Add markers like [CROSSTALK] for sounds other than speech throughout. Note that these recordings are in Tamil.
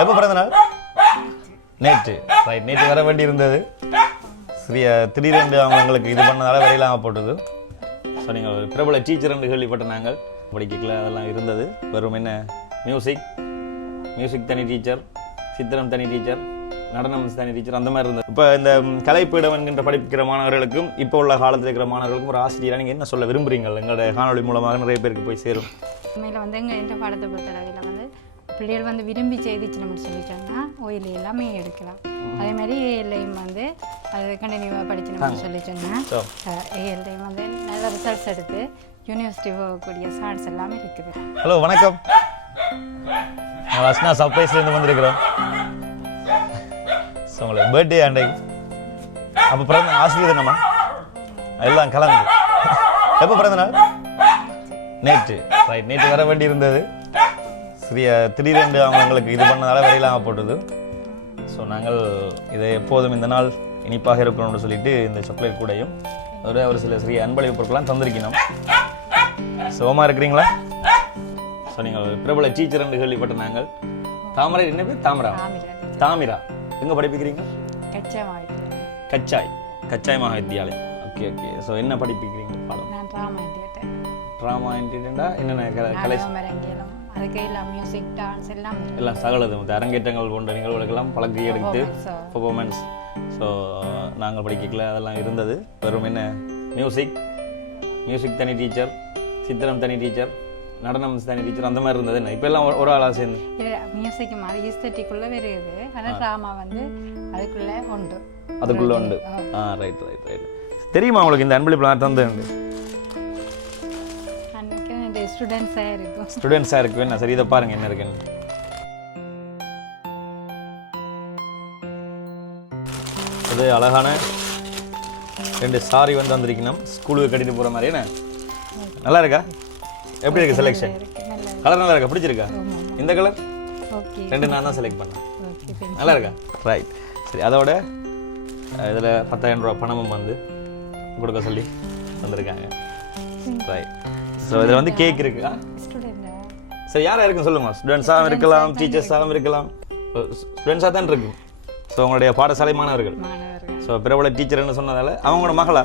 எப்போ பிறந்த நாள்? நேற்று. ரைட் நேற்று வர வேண்டி இருந்தது. சிறிய திடீரென்று அவங்களுக்கு இது பண்ணதால வரையிலாம போட்டது. ஸோ நீங்கள் ஒரு பிரபல டீச்சர் என்று கேள்விப்பட்ட நாங்கள். படிக்கல அதெல்லாம் இருந்தது. வெறும் என்ன? மியூசிக் மியூசிக் தனி டீச்சர் சித்திரம் தனி டீச்சர் நடனம் தனி டீச்சர் அந்த மாதிரி இருந்தது. இப்போ இந்த கலைப்பீடம் என்கின்ற படிக்கிற மாணவர்களுக்கும் இப்போ உள்ள காலத்தில் இருக்கிற மாணவர்களுக்கும் ஒரு ஆசிரியராக நீங்கள் என்ன சொல்ல விரும்புகிறீங்க எங்களோட காணொளி மூலமாக நிறைய பேருக்கு போய் சேரும். உண்மையில் வந்து எங்கள் இந்த பாடத்தை பொறுத்தளவில் பிள்ளைகள் வந்து விரும்பி செய்திச்சு நம்ம சொல்லிட்டோம்னா ஓயில் எல்லாமே எடுக்கலாம். அதே மாதிரி ஏஎல்ஐயும் வந்து அது கண்டினியூவாக படிச்சு நம்ம சொல்லிட்டோம்னா ஸோ ஏஎல்ஐயும் வந்து நல்ல ரிசல்ட்ஸ் எடுத்து யூனிவர்சிட்டி போகக்கூடிய சான்ஸ் எல்லாமே இருக்குது. ஹலோ வணக்கம். நான் சர்ப்ரைஸ்லேருந்து வந்திருக்கிறோம். ஸோ உங்களுக்கு பர்த்டே அன்றைக்கு அப்போ பிறந்த ஆசிரியர் என்னம்மா எல்லாம் கலந்து. எப்போ பிறந்த நாள்? நேற்று. ரைட் நேற்று வர வேண்டி இருந்தது. சிறிய திடீரென்று அவங்களுக்கு இது பண்ணதால வெளியிலாம போட்டது. ஸோ நாங்கள் இதை எப்போதும் இந்த நாள் இனிப்பாக இருக்கணும்னு சொல்லிட்டு இந்த சாக்லேட் கூடையும் அதோட ஒரு சில சிறிய அன்பளிப்பு பொருட்கள்லாம் தந்திருக்கணும் சுகமாக இருக்கிறீங்களா? ஸோ நீங்கள் பிரபல டீச்சர் என்று கேள்விப்பட்ட நாங்கள். தாமரை என்ன பேர்? தாமரா. தாமிரா. எங்கே படிப்பிக்கிறீங்க? கச்சாய் கச்சாய். மகா வித்யாலயம் ஓகே ஓகே ஸோ என்ன படிப்பிக்கிறீங்க? பாடம் ட்ராமா என்னென்ன கலை அதுக்கு எல்லாம் மியூசிக் டான்ஸ் எல்லாம். எல்லாம் சகலது. அரங்கேற்றங்கள் போன்ற நிகழ்வுகளுக்கெல்லாம் பழக்கி எடுத்து. பர்ஃபார்மன்ஸ் ஸோ நாங்கள் படிக்கல அதெல்லாம் இருந்தது. வெறும் என்ன? மியூசிக் மியூசிக் தனி டீச்சர் சித்திரம் தனி டீச்சர் நடனம் தனி டீச்சர் அந்த மாதிரி இருந்தது. என்ன? இப்போ எல்லாம் ஒரு- ஆளாக சேர்ந்து. இல்லை மியூசிக் மாதிரி ஈஸ்தட்டிக்குள்ளே வருது ஆனால் ட்ராமா வந்து அதுக்குள்ளே உண்டு. அதுக்குள்ள உண்டு. ஆ. ரைட் ரைட் ரைட் தெரியுமா உங்களுக்கு இந்த அன்பளிப்பு நான் தந்தேன் ஸ்டூடெண்ட்ஸாக இருக்கும். ஸ்டூடெண்ட்ஸாக இருக்கு என்ன சரி இதை பாருங்க என்ன இருக்குன்னு. இது அழகான ரெண்டு சாரி வந்து வந்திருக்கணும் ஸ்கூலுக்கு கட்டிட்டு போகிற மாதிரி என்ன? நல்லா இருக்கா? எப்படி இருக்கு செலெக்ஷன் கலர் நல்லா இருக்கா? பிடிச்சிருக்கா? இந்த கலர் ரெண்டு நான் தான் செலக்ட் பண்ணேன். நல்லா இருக்கா? ரைட் சரி அதோட இதில் பத்தாயிரம் ரூபா பணமும் வந்து கொடுக்க சொல்லி வந்திருக்காங்க. ரைட் ஸோ இதில் வந்து கேக் இருக்கு. சரி யாரா இருக்கும் சொல்லுங்க? ஸ்டூடெண்ட்ஸாகவும் இருக்கலாம் டீச்சர்ஸாகவும் இருக்கலாம். ஸ்டூடெண்ட்ஸாக தான் இருக்கும் ஸோ உங்களுடைய பாடசாலை மாணவர்கள். ஸோ பிரபல டீச்சர்னு சொன்னதால? அவங்களோட மகளா?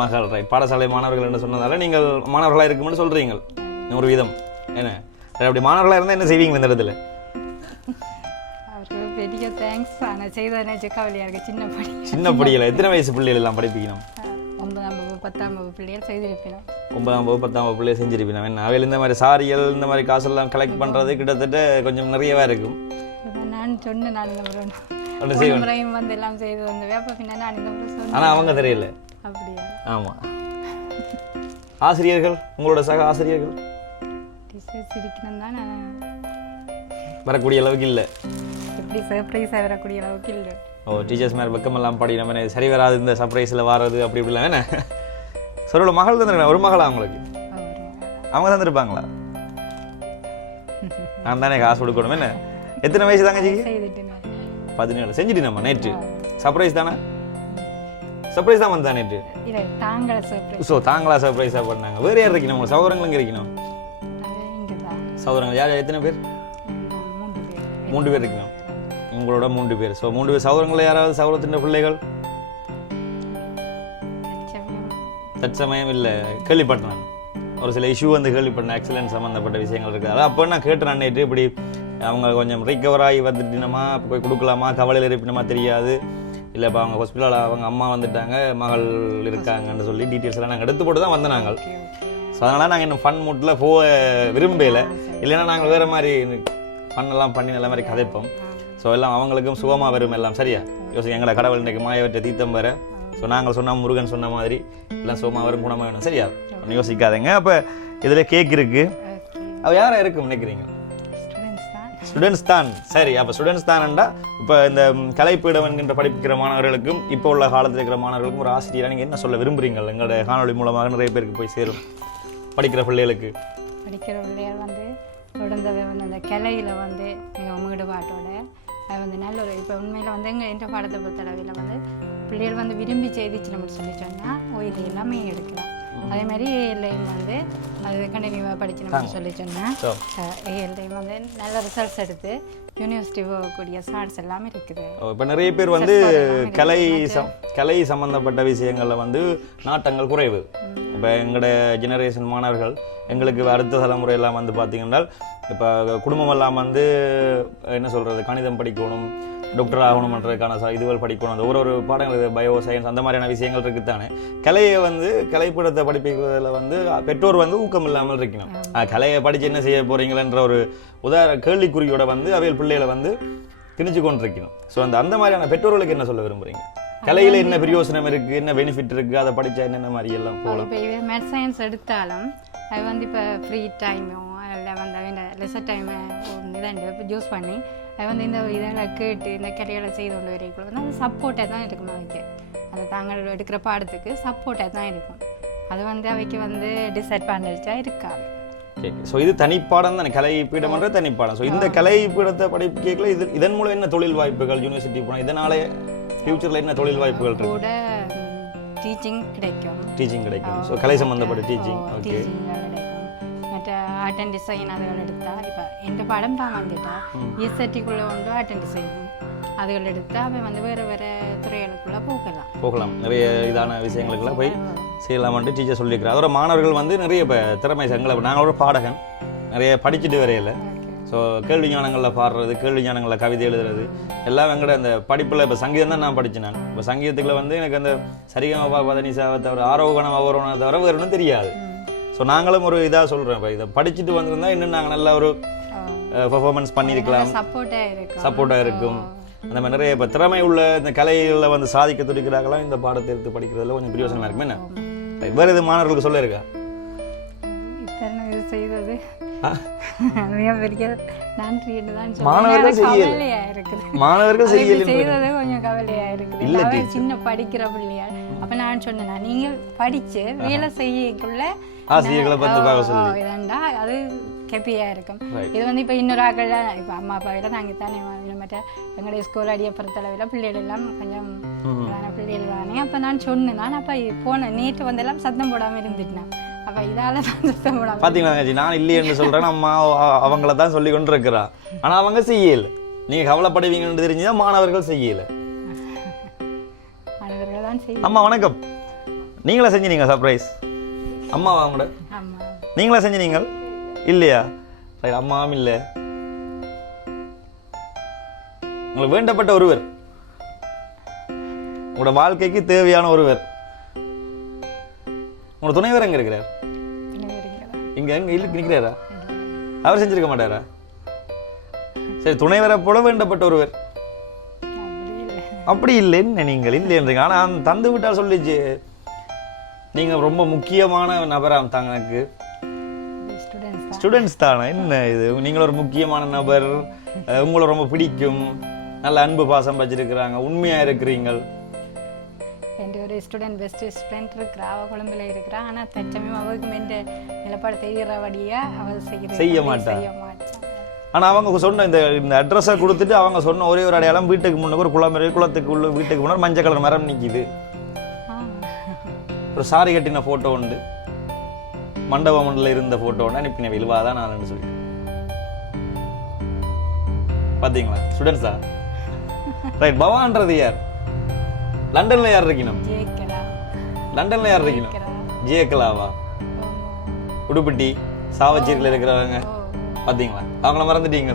மகளா. ரைட் பாடசாலை மாணவர்கள் என்று சொன்னதால நீங்கள் மாணவர்களாக இருக்கும்னு சொல்றீங்க. ஒரு விதம். என்ன? அப்படி மாணவர்களாக இருந்தால் என்ன செய்வீங்க இந்த இடத்துல? பெரிய தேங்க்ஸ் ஆனால் சின்ன படி சின்ன படியில் எத்தனை வயசு பிள்ளைகள் எல்லாம் படிப்பிக்கணும்? பத்தாம் வகுப்பு பிள்ளைகள் செய்திருப்பினோம் ஒன்பதாம் வகுப்பு பத்தாம் வகுப்புலேயே செஞ்சிருப்பீங்க. என்ன அவையில் இந்த மாதிரி சாரிகள் இந்த மாதிரி காசெல்லாம் கலெக்ட் பண்ணுறது கிட்டத்தட்ட கொஞ்சம் நிறையவா இருக்கும். நான் சொன்னேன் நான் இந்த முறை முறையும் வந்து எல்லாம் செய்து வந்து வேப்ப பின்ன நான் இந்த முறை சொன்னேன். ஆனால் அவங்க தெரியல. அப்படியா? ஆமாம் ஆசிரியர்கள் உங்களோட சக ஆசிரியர்கள்? டீச்சர்ஸ் இருக்கணும் தான் நான் வரக்கூடிய அளவுக்கு இல்லை. எப்படி சர்ப்ரைஸாக வரக்கூடிய அளவுக்கு இல்லை. ஓ டீச்சர்ஸ் மாதிரி பக்கமெல்லாம் படி நம்ம சரி வராது இந்த சர்ப்ரைஸில் வாரது அப்படி இப்படிலாம் என்ன? சொல்லல மகள் தந்துருக்கேன் ஒரு மகளா அவங்களுக்கு? அவங்க தந்துருப்பாங்களா? நான் தானே காசு கொடுக்கணும் என்ன? எத்தனை வயசு தங்கச்சிக்கு? செய்துட்டு பதினேழு. செஞ்சுட்டு நம்ம நேற்று? சர்ப்ரைஸ் தானே? சர்ப்ரைஸ் தான் வந்தா நேற்று? ஸோ தாங்களா சர்ப்ரைஸாக பண்ணாங்க. வேறு யார் இருக்கணும் உங்க சகோதரங்களும் இருக்கணும்? சகோதரங்கள் யார் எத்தனை பேர்? மூன்று பேர். மூன்று பேர் இருக்கணும். உங்களோட மூன்று பேர். ஸோ மூன்று பேர் சகோதரங்கள் யாராவது சகோதரத்தின் பிள்ளைகள்? தற்சமயம் இல்லை கேள்விப்பட்டேன். ஒரு சில இஷ்யூ வந்து கேள்விப்பட்டேன் ஆக்சிடென்ட் சம்மந்தப்பட்ட விஷயங்கள் இருக்குது. அதான் அப்போ நான் கேட்டேன் நேற்று இப்படி அவங்க கொஞ்சம் ரிகவர் ஆகி வந்துட்டுனமா போய் கொடுக்கலாமா? கவலையில் இருப்பினமா தெரியாது. இல்லை இப்போ அவங்க ஹாஸ்பிட்டலில் அவங்க அம்மா வந்துட்டாங்க மகள் இருக்காங்கன்னு சொல்லி டீட்டெயில்ஸ் எல்லாம் நாங்கள் எடுத்து போட்டு தான் வந்தோம் நாங்கள். ஸோ அதனால் நாங்கள் இன்னும் ஃபன் மூட்டில் போக விரும்பல இல்லைன்னா நாங்கள் வேறு மாதிரி ஃபன்னெல்லாம் பண்ணி நல்ல மாதிரி கதைப்போம். ஸோ எல்லாம் அவங்களுக்கும் சுகமாக வரும் எல்லாம். சரியா? யோசி எங்களை கடவுள் இன்றைக்கு மாயவற்றை தீர்த்தம் வர ஸோ நாங்கள் சொன்ன முருகன் சொன்ன மாதிரி எல்லாம் சுகமாக வரும் குணமாக வேணும். சரியா? ஒன்றும் யோசிக்காதீங்க. அப்போ இதில் கேக் இருக்குது அவ யாரா இருக்கும் நினைக்கிறீங்க? ஸ்டூடெண்ட்ஸ் தான். சரி அப்போ ஸ்டூடெண்ட்ஸ் தான்டா இப்போ இந்த கலைப்பீடம் என்கின்ற படிப்பிக்கிற மாணவர்களுக்கும் இப்போ உள்ள காலத்தில் இருக்கிற மாணவர்களுக்கும் ஒரு ஆசிரியராக நீங்கள் என்ன சொல்ல விரும்புறீங்க எங்களுடைய காணொளி மூலமாக நிறைய பேருக்கு போய் சேரும். படிக்கிற பிள்ளைகளுக்கு. படிக்கிற பிள்ளைகள் வந்து தொடர்ந்தவை வந்து அந்த கலையில் வந்து மிகவும் ஈடுபாட்டோட அது வந்து நல்ல ஒரு இப்போ உண்மையில் வந்து எங்கள் என்ற பாடத்தை பொறுத்தளவில் வந்து பிள்ளைகள் வந்து விரும்பி செய்திச்சு நம்ம சொல்லி சொன்னால் ஓயில் எல்லாமே எடுக்கலாம். அதே மாதிரி ஏஎல்லையும் வந்து அது கண்டினியூவாக படிக்கணும்னு சொல்லி சொன்னேன் ஸோ ஏஎல்லையும் வந்து நல்ல ரிசல்ட்ஸ் எடுத்து யூனிவர்சிட்டி போகக்கூடிய ஸ்டார்ட்ஸ் எல்லாமே இருக்குது. இப்போ நிறைய பேர் வந்து கலை கலை சம்பந்தப்பட்ட விஷயங்களில் வந்து நாட்டங்கள் குறைவு. இப்போ எங்களோட ஜெனரேஷன் மாணவர்கள் எங்களுக்கு அடுத்த தலைமுறையெல்லாம் வந்து பார்த்தீங்கன்னா இப்போ குடும்பமெல்லாம் வந்து என்ன சொல்கிறது கணிதம் படிக்கணும் டாக்டர் ஆகணுமன்றதுக்கான இதுகள் படிக்கணும். அந்த ஒரு ஒரு பாடங்கள் பயோ சயின்ஸ் அந்த மாதிரியான விஷயங்கள் இருக்குத்தானே. கலையை வந்து கலைப்படத்தை படிப்பிக்கிறதுல வந்து பெற்றோர் வந்து ஊக்கம் இல்லாமல் இருக்கணும். கலையை படித்து என்ன செய்ய போறீங்களன்ற ஒரு உதார கேள்விக்குறியோட வந்து அவையல் பிள்ளைகளை வந்து திணிச்சு கொண்டிருக்கணும். ஸோ அந்த அந்த மாதிரியான பெற்றோர்களுக்கு என்ன சொல்ல விரும்புறீங்க? கலையில என்ன பிரயோசனம் இருக்கு? என்ன பெனிஃபிட் இருக்கு? அதை படிச்சா என்னென்ன மாதிரி எல்லாம் போகலாம் இப்போ மேத் சயின்ஸ் எடுத்தாலும் அது வந்து இப்போ ஃப்ரீ டைமோ இல்லை வந்து அவங்க லெசர் டைமை இதாண்டு யூஸ் பண்ணி அது வந்து இந்த இதெல்லாம் கேட்டு இந்த கரைகளை செய்து கொண்டு வரைக்குள்ள வந்து அது சப்போர்ட்டாக தான் இருக்கும் அவைக்கு அது தாங்கள் எடுக்கிற பாடத்துக்கு சப்போர்ட்டாக தான் இருக்கும் அது வந்து அவைக்கு வந்து டிஸ்அட்வான்டேஜாக இருக்காது ஸோ இது தனிப்பாடம் தானே கலை பீடம்ன்ற தனிப்பாடம் ஸோ இந்த கலை பீடத்தை படிக்கல இது இதன் மூலம் என்ன தொழில் வாய்ப்புகள் யூனிவர்சிட்டி போனால் இதனால ஃபியூச்சரில் என்ன தொழில் வாய்ப்புகள் கூட டீச்சிங் கிடைக்கும் டீச்சிங் கிடைக்கும் ஸோ கலை சம்பந்தப்பட்ட டீச்சிங் ஓகே அண்ட் டிசைன் அதுகள் எடுத்தால் இப்போ எந்த பாடம் தான் வந்துட்டா இஎஸ்ஆர்டிக்குள்ளே உண்டு ஆர்ட் அண்ட் டிசைன் அதுகள் எடுத்தால் அவன் வந்து வேறு வேறு துறைகளுக்குள்ளே போகலாம். போகலாம். நிறைய இதான விஷயங்களுக்கெல்லாம் போய் செய்யலாம்னு டீச்சர் சொல்லியிருக்கிறார். அதோட மாணவர்கள் வந்து நிறைய இப்போ திறமை சங்களை நாங்கள் ஒரு பாடகன். நிறைய படிச்சுட்டு வரையில. ஸோ கேள்வி ஞானங்களில் பாடுறது கேள்வி ஞானங்களில் கவிதை எழுதுறது எல்லாம் எங்கட அந்த படிப்பில் இப்போ சங்கீதம் தான் நான் படித்தேன் நான். இப்போ சங்கீதத்துக்குள்ள வந்து எனக்கு அந்த சரிகமபா பதனிசாவை தவிர ஆரோகணம் அவரோகணம் தவிர வேறு ஒன்றும் தெரியாது. ஸோ நாங்களும் ஒரு இதாக சொல்கிறேன் இப்போ இதை படிச்சுட்டு வந்திருந்தா இன்னும் நாங்கள் நல்ல ஒரு பெர்ஃபார்மன்ஸ் பண்ணியிருக்கலாம் சப்போர்ட்டாக இருக்கும். அந்த மாதிரி நிறைய இப்போ திறமை உள்ள இந்த கலைகளில் வந்து சாதிக்க துடிக்கிறாங்களாம் இந்த பாடத்தை எடுத்து படிக்கிறதுல கொஞ்சம் பிரயோசனமாக இருக்குமே. என்ன. வேறு எது மாணவர்களுக்கு சொல்ல இருக்கா செய்தது? மாணவர்கள் சொல்லுவேன் செய்யல. கவலையா இருக்குது. மாணவர்கள் அது இப்படி செய்யல செய்தது கொஞ்சம் கவலையா இருக்குது. இல்ல அவ teacher. சின்ன படிக்கிற பிள்ளையா. அப்ப நான் சொன்னேன் நீங்க படிச்சு வேலை செய்யக்குள்ள ஆசிரியர்களை பார்த்து பார்க்க சொல்லி. இதாண்டா அது கெப்பியா இருக்கும். இது வந்து இப்ப இன்னொரு ஆக்கள் இப்ப அம்மா அப்பா எல்லாம் நாங்க தானே மற்ற எங்களுடைய ஸ்கூல் அடிய பொறுத்தளவில் பிள்ளைகள் எல்லாம் கொஞ்சம் பிள்ளைகள் தானே. அப்ப நான் சொன்னேன் நான் அப்ப போன நேற்று வந்தெல்லாம் சத்தம் போடாம இருந்துட்டேன். அப்ப இதால தான் சத்தம் பார்த்தீங்களா நான் இல்லையேன்னு சொல்கிறேன் அம்மா அவங்கள தான் சொல்லி கொண்டு இருக்கிறா ஆனால் அவங்க செய்யல. நீங்கள் கவலைப்படுவீங்கன்னு தெரிஞ்சுதான் மாணவர்கள் செய்யல. மாணவர்கள் தான் அம்மா வணக்கம். நீங்களா செஞ்சீங்க சர்ப்ரைஸ் அம்மாவா அவங்களோட நீங்களா செஞ்சீங்க இல்லையா? ரைட் அம்மாவும் இல்லை. உங்களுக்கு வேண்டப்பட்ட ஒருவர். உங்களோட வாழ்க்கைக்கு தேவையான ஒருவர். உங்களோட துணைவர் எங்க இருக்கிறார்? இங்க எங்க இல்ல நிற்கிறாரா? அவர் செஞ்சிருக்க மாட்டாரா? சரி துணைவரை போல வேண்டப்பட்ட ஒருவர். அப்படி இல்லை. அப்படி இல்லைன்னு நீங்கள் இல்லைன்றீங்க ஆனா அந்த தந்து விட்டால் சொல்லிச்சு. நீங்க ரொம்ப முக்கியமான நபராம் தங்களுக்கு ஸ்டூடெண்ட்ஸ் தான்? என்ன இது? நீங்கள் ஒரு முக்கியமான நபர். உங்களை ரொம்ப பிடிக்கும். நல்ல அன்பு பாசம் வச்சிருக்கிறாங்க. உண்மையா இருக்கிறீங்க என் ஒரு ஸ்டூடெண்ட் பெஸ்ட் ஸ்டூடெண்ட் இருக்கிறா. அவ கொழும்புல இருக்கிறா. ஆனா தச்சமயம் அவளுக்கு மென்ற நிலப்பாடு செய்கிறபடியா அவள் செய்கிற செய்ய மாட்டா. செய்ய மாட்டான் ஆனா அவங்க சொன்ன இந்த இந்த அட்ரஸை கொடுத்துட்டு அவங்க சொன்ன ஒரே ஒரு அடையாளம் வீட்டுக்கு முன்னுக்கு ஒரு குளம் குளத்துக்கு உள்ள வீட்டுக்கு முன்னாடி மஞ்சள் கலர் மரம் நிக்குது. ஆ. ஒரு சாரி கட்டின போட்டோ உண்டு. மண்டபம் ஒன்றில் இருந்த போட்டோ ஒன்று அனுப்பின விழுவா தான் நான் சொல்லி பாத்தீங்களா? ஸ்டூடெண்ட்ஸா ரைட் பவான்றது யார்? லண்டன்ல யார் இருக்கணும்? லண்டன்ல யார் இருக்கணும்? ஜியக்கலாவா? உடுப்பட்டி சாவச்சேரியில் இருக்கிறவங்க. ஓ பாத்தீங்களா? அவங்கள மறந்துட்டீங்க.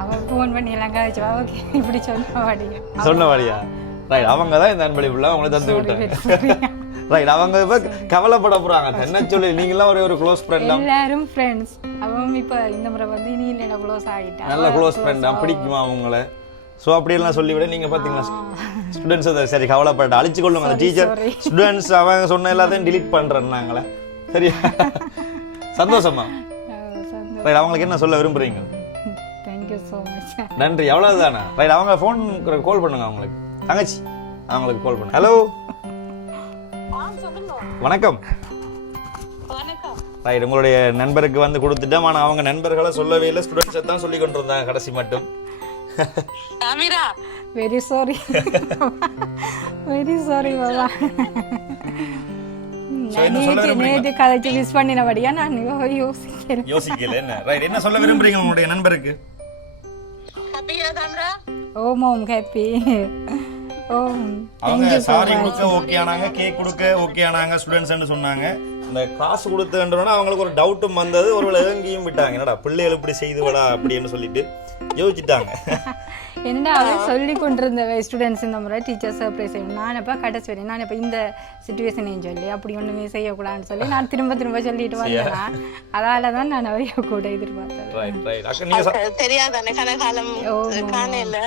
அவள் ஃபோன் பண்ணி எல்லாம் கழிச்சு ஓகே. இப்படி சொன்னபடி சொன்னவாடியா ரைட் அவங்க தான் இந்த அன்பளிப்புல அவங்கள தந்து விட்டாங்க. ரைட் அவங்க இப்ப கவலைப்பட போறாங்க. என்ன சொல்லி நீங்களாம் ஒரே ஒரு க்ளோஸ் ஃப்ரெண்டா எல்லாரும் ஃப்ரெண்ட்ஸ் அவன் இப்ப இந்த முறை வந்து நீ இல்லை க்ளோஸ் ஆகிட்டான் நல்ல க்ளோஸ் ஃப்ரெண்டா பிடிக்குமா அவங்கள? ஸோ அப்படியெல்லாம் சொல்லிவிட. நீங்க பாத்தீங்களா? ஸ்டூடெண்ட்ஸ் அதை சரி கவலைப்பட அழிச்சு கொள்ளுங்க அந்த டீச்சர். ஸ்டூடெண்ட்ஸ் அவங்க சொன்ன எல்லாத்தையும் delete பண்றேன்னாங்களே சரியா? சந்தோஷமா? [LAUGHS] ரைட் அவங்களுக்கு என்ன சொல்ல விரும்புறீங்க? நன்றி. அவ்வளவுதானா? ரைட் அவங்க ஃபோன் கால் பண்ணுங்க அவங்களுக்கு. தங்கச்சி அவங்களுக்கு கால் பண்ணுங்க ஹலோ வணக்கம். வணக்கம். ரைட் உங்களுடைய நண்பருக்கு வந்து கொடுத்துட்டோம் ஆனால் அவங்க நண்பர்களை சொல்லவே இல்லை. ஸ்டூடெண்ட்ஸை தான் சொல்லி கொண்டு இருந்தாங்க கடைசி மட்டும். Ameera very sorry very sorry பாபா So, என்ன சொல்ல நேற்று கதைச்சு மிஸ் பண்ணினபடியா நான் யோசிக்கிறேன் யோசிக்கல. என்ன? ரைட் என்ன சொல்ல விரும்புறீங்க உங்களுடைய நண்பருக்கு? ஹாப்பியா தாம்ரா ஓம் ஓம் ஹாப்பி ஓம் அவங்க சாரி கொடுக்க ஓகே ஆனாங்க கேக் கொடுக்க ஓகே ஆனாங்க ஸ்டூடெண்ட்ஸ்னு சொன்னாங்க. இந்த காசு கொடுத்தன்றோன்னா அவங்களுக்கு ஒரு டவுட்டும் வந்தது ஒருவேளை ஏங்கியும் விட்டாங்க. என்னடா பிள்ளைகள் இப்படி செய்துவடா அப்படின்னு சொல்லிட்டு யோசிச்சுட்டாங்க. [LAUGHS] என்னடா அவன் சொல்லி கொண்டிருந்த ஸ்டூடெண்ட்ஸ் இந்த முறை டீச்சர் சர்ப்ரைஸ் செய்யணும். நான் இப்போ கடைசி வரையும் நான் இப்போ இந்த சுச்சுவேஷனையும் சொல்லி அப்படி ஒன்றுமே செய்யக்கூடாதுன்னு சொல்லி நான் திரும்ப திரும்ப சொல்லிட்டு வந்தேன் அதால தான் நான் அவைய கூட எதிர்பார்த்தேன் தெரியாதானே கனகாலம் காணையில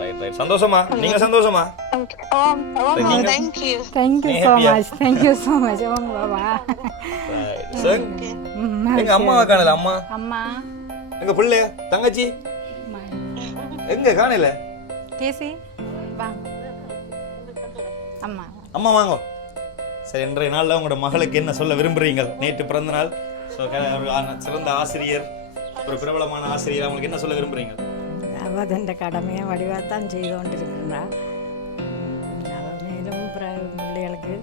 ரைட் ரைட் சந்தோஷமா? நீங்க சந்தோஷமா? Thank you thank you so much thank you so much ஓம் பாபா. சரி. எங்க அம்மாவை காணல? அம்மா? அம்மா. எங்க பிள்ளை? தங்கச்சி. எங்க காணல? கேசி? அம்மா. அம்மா வாங்க. சரி இன்றைய நாள்ல உங்களோட மகளுக்கு என்ன சொல்ல விரும்புறீங்க? நேற்று பிறந்த நாள். ஸோ சிறந்த ஆசிரியர் ஒரு பிரபலமான ஆசிரியர். அவங்களுக்கு என்ன சொல்ல விரும்புறீங்க? வடிவாத்தான் செய்து கொண்டிருக்கின்றா அவ மேலும் பிள்ளைகளுக்கு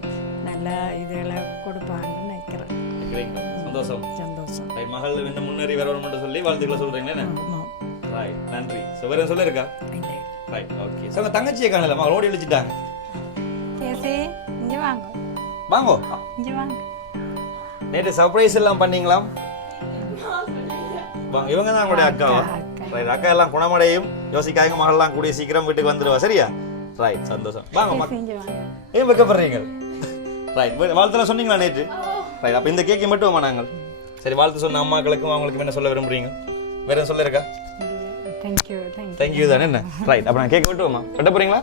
நல்ல இதுகளை கொடுப்பான்னு நினைக்கிறேன்? சந்தோஷம் சந்தோஷம் ரைட் மகள் இன்னும் முன்னேறி வரணும்னு சொல்லி வாழ்த்துக்களை சொல்றீங்களே ரைட் நன்றி ஸோ வேற சொல்ல இருக்கா இல்லை ரைட் ஓகே உங்க தங்கச்சியை காணல மகள் ஓடி அழிச்சிட்டாங்க கேசி இங்கே வாங்க வாங்கோ இங்கே வாங்க நேற்று சர்ப்ரைஸ் எல்லாம் பண்ணீங்களாம் வாங்க, இவங்க தான் உங்களுடைய அக்காவா ரைட் அக்கா எல்லாம் குணமடையும். யோசிக்காங்க மகள்லாம் கூடிய சீக்கிரம் வீட்டுக்கு வந்துருவா. சரியா? ரைட் சந்தோஷம். வாங்க ஏன் வைக்கப்படுறீங்க? ரைட் வாழ்த்துல சொன்னீங்களா நேற்று? ரைட் அப்போ இந்த கேக்கை மட்டும் நாங்கள்? சரி வாழ்த்து சொன்ன அம்மாக்களுக்கும் அவங்களுக்கும் என்ன சொல்ல விரும்புறீங்க? வேற என்ன சொல்ல இருக்கா தேங்க்யூ தேங்க்யூ தானே என்ன? ரைட் அப்போ நான் கேக் வெட்டுவோமா வெட்ட போறீங்களா?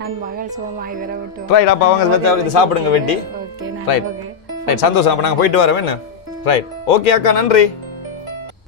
நான் மகள் சுகமாய் வர விட்டு ரைட் அப்போ அவங்க இதை சாப்பிடுங்க வெட்டி. ரைட் ரைட் சந்தோஷம். அப்போ நாங்கள் போயிட்டு வரோம் என்ன? ரைட் ஓகே அக்கா நன்றி.